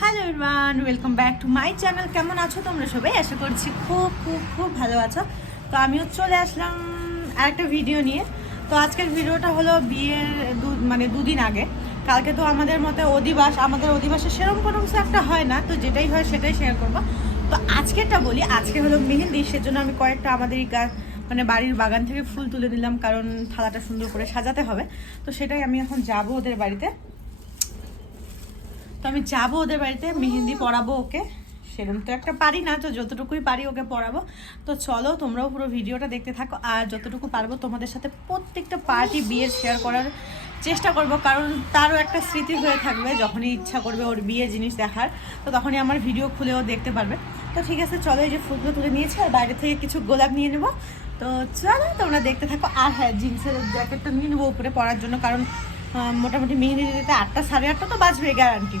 Hello everyone, welcome back to my channel. কেমন আছো তোমরা সবাই? আশা করছি খুব খুব খুব ভালো আছো। তো আমিও চলে আসলাম আরেকটা ভিডিও নিয়ে। তো আজকের ভিডিওটা হলো বিয়ের দুদিন আগে। কালকে তো আমাদের মতে আমাদের অধিবাসে সেরকম কোনো কিছু একটা হয় না, তো যেটাই হয় সেটাই শেয়ার করবো। তো আজকেরটা বলি, আজকে হলো মেহেন্দি, সেজন্য আমি কয়েকটা আমাদের বাড়ির বাগান থেকে ফুল তুলে নিলাম, কারণ থালাটা সুন্দর করে সাজাতে হবে। তো সেটাই আমি এখন যাবো ওদের বাড়িতে। তো আমি যাবো ওদের বাড়িতে, মেহেন্দি পরাবো ওকে। সেরকম তো একটা পারি না, তো যতটুকুই পারি ওকে পরাবো। তো চলো তোমরাও পুরো ভিডিওটা দেখতে থাকো, আর যতটুকু পারবো তোমাদের সাথে প্রত্যেকটা পার্টি বিয়ের শেয়ার করার চেষ্টা করব, কারণ তারও একটা স্মৃতি হয়ে থাকবে। যখনই ইচ্ছা করবে ওর বিয়ে জিনিস দেখার, তো তখনই আমার ভিডিও খুলেও দেখতে পারবে। তো ঠিক আছে, চলো। এই যে ফুলগুলো তুলে নিয়েছি, আর বাইরে থেকে কিছু গোলাপ নিয়ে নেবো। তো চলো তোমরা দেখতে থাকো। আর হ্যাঁ, জিন্সের জ্যাকেটটা নিয়ে নেবো উপরে পরার জন্য, কারণ মোটামুটি মেহেন্দি দিতে 8টা 8:30 তো বাজবে গ্যারান্টি।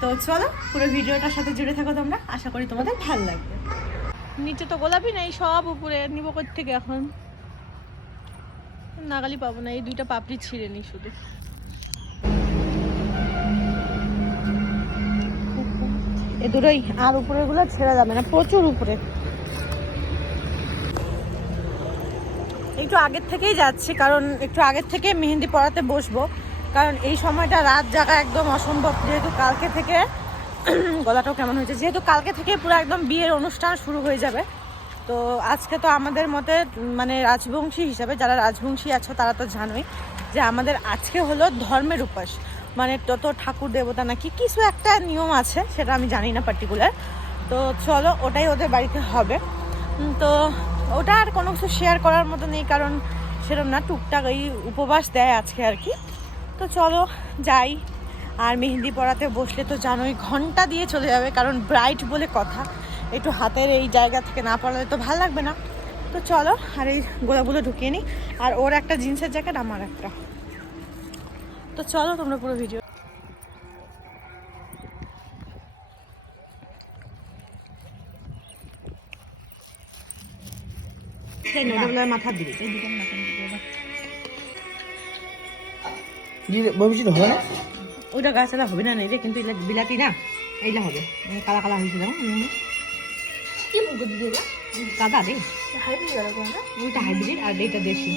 তো চলো পুরো ভিডিওটার সাথে জুড়ে থাকো তোমরা, আশা করি তোমাদের ভালো লাগবে। নিচে তো গোলাপই নাই, সব উপরে নিব থেকে এখন নাগালি পাবো না। এই দুইটা পাপড়ি ছিঁড়ে নি শুধু। এ দুটোই, আর উপরে গুলো ছেড়ে যাবে না, প্রচুর উপরে। একটু আগের থেকেই যাচ্ছি, কারণ একটু আগের থেকে মেহেন্দি পরাতে বসবো, কারণ এই সময়টা রাত জাগা একদম অসম্ভব। যেহেতু কালকে থেকে গলাটাও কেমন হয়েছে, যেহেতু কালকে থেকে পুরো একদম বিয়ের অনুষ্ঠান শুরু হয়ে যাবে। তো আজকে তো আমাদের মতে রাজবংশী হিসাবে, যারা রাজবংশী আছো তারা তো জানোই যে আমাদের আজকে হলো ধর্মের উপাস, তত ঠাকুর দেবতা নাকি কিছু একটা নিয়ম আছে, সেটা আমি জানি না পার্টিকুলার। তো চলো, ওটাই ওদের বাড়িতে হবে। তো ওটা আর কোনো কিছু শেয়ার করার মতো নেই, কারণ সেরকম না, টুকটাক এই উপবাস দেয় আজকে আর কি। তো চলো যাই। আর মেহেন্দি পরাতে বসলে তো জানোই ঘন্টা দিয়ে চলে যাবে, কারণ ব্রাইট বলে কথা, একটু হাতের এই জায়গা থেকে না পরালে তো ভালো লাগবে না। তো চলো, আর এই গোলাগুলো ঢুকিয়ে নিই। আর ওর একটা জিন্সের জ্যাকেট, আমার একটা। তো চলো তোমরা পুরো ভিডিও। মাথা দিবি, এই দুটো মাথা দিবি। ওইটা গাছালা হবে না রে, কিন্তু এগুলা বিলাতি না, এইটা হবে কালা কালা হয়েছিল। কাদা রে, ওইটা হাইব্রিড আর এইটা দেশি।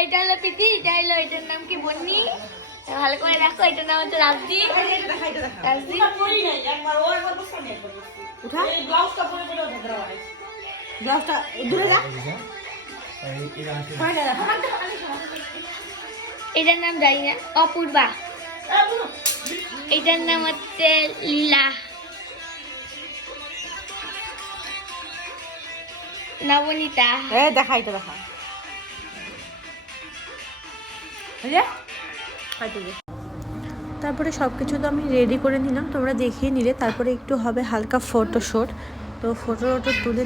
এইটা হলো প্রীতি, এটা হলো, এটার নাম কি বন্নি। ভালো করে দেখো, এটার নাম হচ্ছে রাজদি। রাজদি ব্লাউজটা দূরে যা। এটার নাম জানি না, অপূর্বা। এটার নাম হচ্ছে লীলা। নবনীতা। দেখা, এটা দেখা। তারপরে সব কিছু তো আমি রেডি করে নিলাম, তোমরা দেখিয়ে নিলে। তারপরে একটু হবে হালকা ফটোশ্যুট। তো ফটো তুলে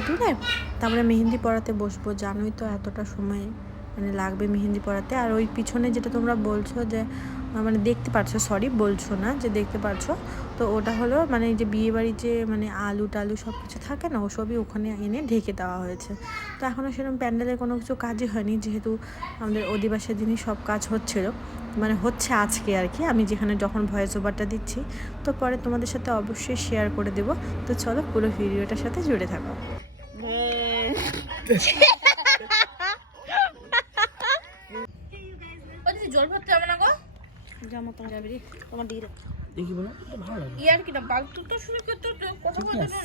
তারপরে মেহেন্দি পরাতে বসবো। জানোই তো এতটা সময় লাগবে মেহেন্দি পরাতে। আর ওই পিছনে যেটা তোমরা বলছো যে দেখতে পারছো, সরি বলছো না, যে দেখতে পারছো, তো ওটা হলো এই যে বিয়েবাড়ি যে আলু টালু সব কিছু থাকে না, ওসবই ওখানে এনে ঢেকে দেওয়া হয়েছে। তো এখনও সেরকম প্যান্ডেলের কোনো কিছু কাজই হয়নি, যেহেতু আমাদের অধিবাসের দিনই সব কাজ হচ্ছিলো, হচ্ছে আজকে আর কি। আমি যখন ভয়েস ওভারটা দিচ্ছি, তো পরে তোমাদের সাথে অবশ্যই শেয়ার করে দেবো। তো চলো পুরো ভিডিওটার সাথে জুড়ে থাকো। জল ভরতে হবে না গো, জামা তো যাবে রে তোমার দিয়ে দেখি বলো, ভালো লাগে ইয়ার কি না বালতি তো শুনে করতে কথা বলতে না,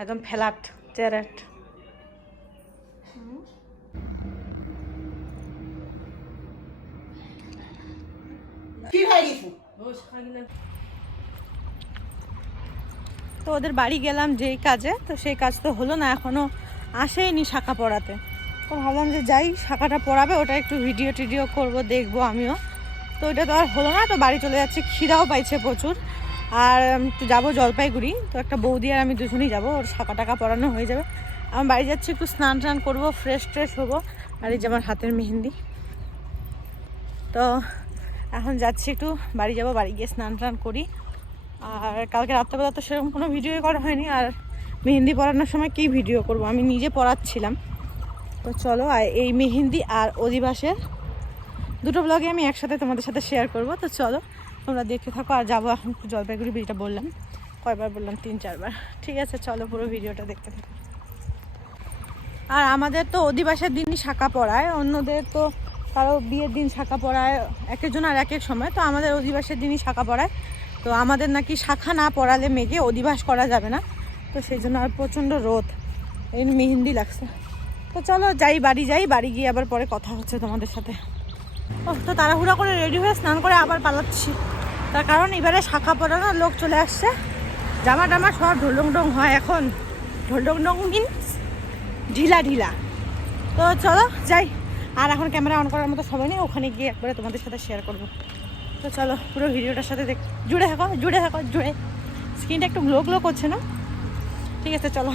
একদম ফ্ল্যাট চেরাট। তো ওদের বাড়ি গেলাম যেই কাজে, তো সেই কাজ তো হলো না, এখনও আসেইনি শাখা পড়াতে। তো ভাবলাম যে যাই, শাখাটা পড়াবে, ওটা একটু ভিডিও টিডিও করবো, দেখবো আমিও। তো ওইটা তো আর হলো না, তো বাড়ি চলে যাচ্ছি, খিদাও পাইছে প্রচুর। আর একটু যাবো জলপাইগুড়ি, তো একটা বৌদি আর আমি দুজনেই যাবো, ওর শাখা টাকা পড়ানো হয়ে যাবে। আমি বাড়ি যাচ্ছি, একটু স্নান টান করবো, ফ্রেশ ট্রেশ হবো। আর এই যে আমার হাতের মেহেন্দি। তো এখন যাচ্ছি, একটু বাড়ি যাব, বাড়ি গিয়ে স্নান টান করি। আর কালকে রাত্রেবেলা তো সেরকম কোনো ভিডিও করা হয়নি, আর মেহেন্দি পরানোর সময় কী ভিডিও করব, আমি নিজে পড়াচ্ছিলাম। তো চলো, আর এই মেহেন্দি আর অধিবাসের দুটো ব্লগে আমি একসাথে তোমাদের সাথে শেয়ার করব। তো চলো তোমরা দেখতে থাকো। আর যাবো এখন জলপাইগুড়ি, বিলটা বললাম কয়বার বললাম, 3-4 বার। ঠিক আছে, চলো পুরো ভিডিওটা দেখতে থাকো। আর আমাদের তো অধিবাসের দিনই শাখা পড়ায়, অন্যদের তো কারো বিয়ের দিন শাখা পড়ায়, এক একজন আর এক এক সময়। তো আমাদের অধিবাসের দিনই শাখা পড়ায়। তো আমাদের নাকি শাখা না পড়ালে মেয়েকে অধিবাস করা যাবে না, তো সেই জন্য আর প্রচণ্ড রোদ, এই মেহেন্দি লাগছে। তো চলো যাই, বাড়ি যাই, বাড়ি গিয়ে আবার পরে কথা হচ্ছে তোমাদের সাথে। ও তো তাড়াহুড়া করে রেডি হয়ে স্নান করে আবার পালাচ্ছি, তার কারণ এবারে শাখা পড়ানোর লোক চলে আসছে, জামা টামা সব ঢোলং ডং হয় এখন। ঢোলং ডং মিনস ঢিলা ঢিলা। তো চলো যাই, আর এখন ক্যামেরা অন করার মতো সময় নেই, ওখানে গিয়ে একবারে তোমাদের সাথে শেয়ার করবো। তো চলো পুরো ভিডিওটার সাথে জুড়ে থাকো, জুড়ে। স্ক্রিনটা একটু গ্লো গ্লো করছে না? ঠিক আছে চলো।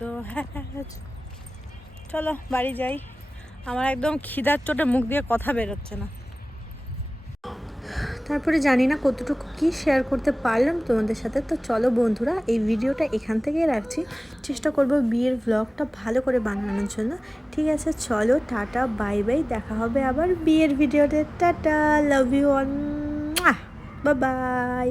তো হ্যাঁ, চলো বাড়ি যাই, আমার একদম খিদার চোটে মুখ দিয়ে কথা বেরোচ্ছে না। তারপরে জানি না কতটুকু কি শেয়ার করতে পারলাম তোমাদের সাথে। তো চলো বন্ধুরা, এই ভিডিওটা এখান থেকেই রাখছি, চেষ্টা করব বিয়ের ব্লগটা ভালো করে বানানোর জন্য। ঠিক আছে, চলো টাটা বাই বাই, দেখা হবে আবার বিয়ের ভিডিওতে। Tata, love you all, bye by.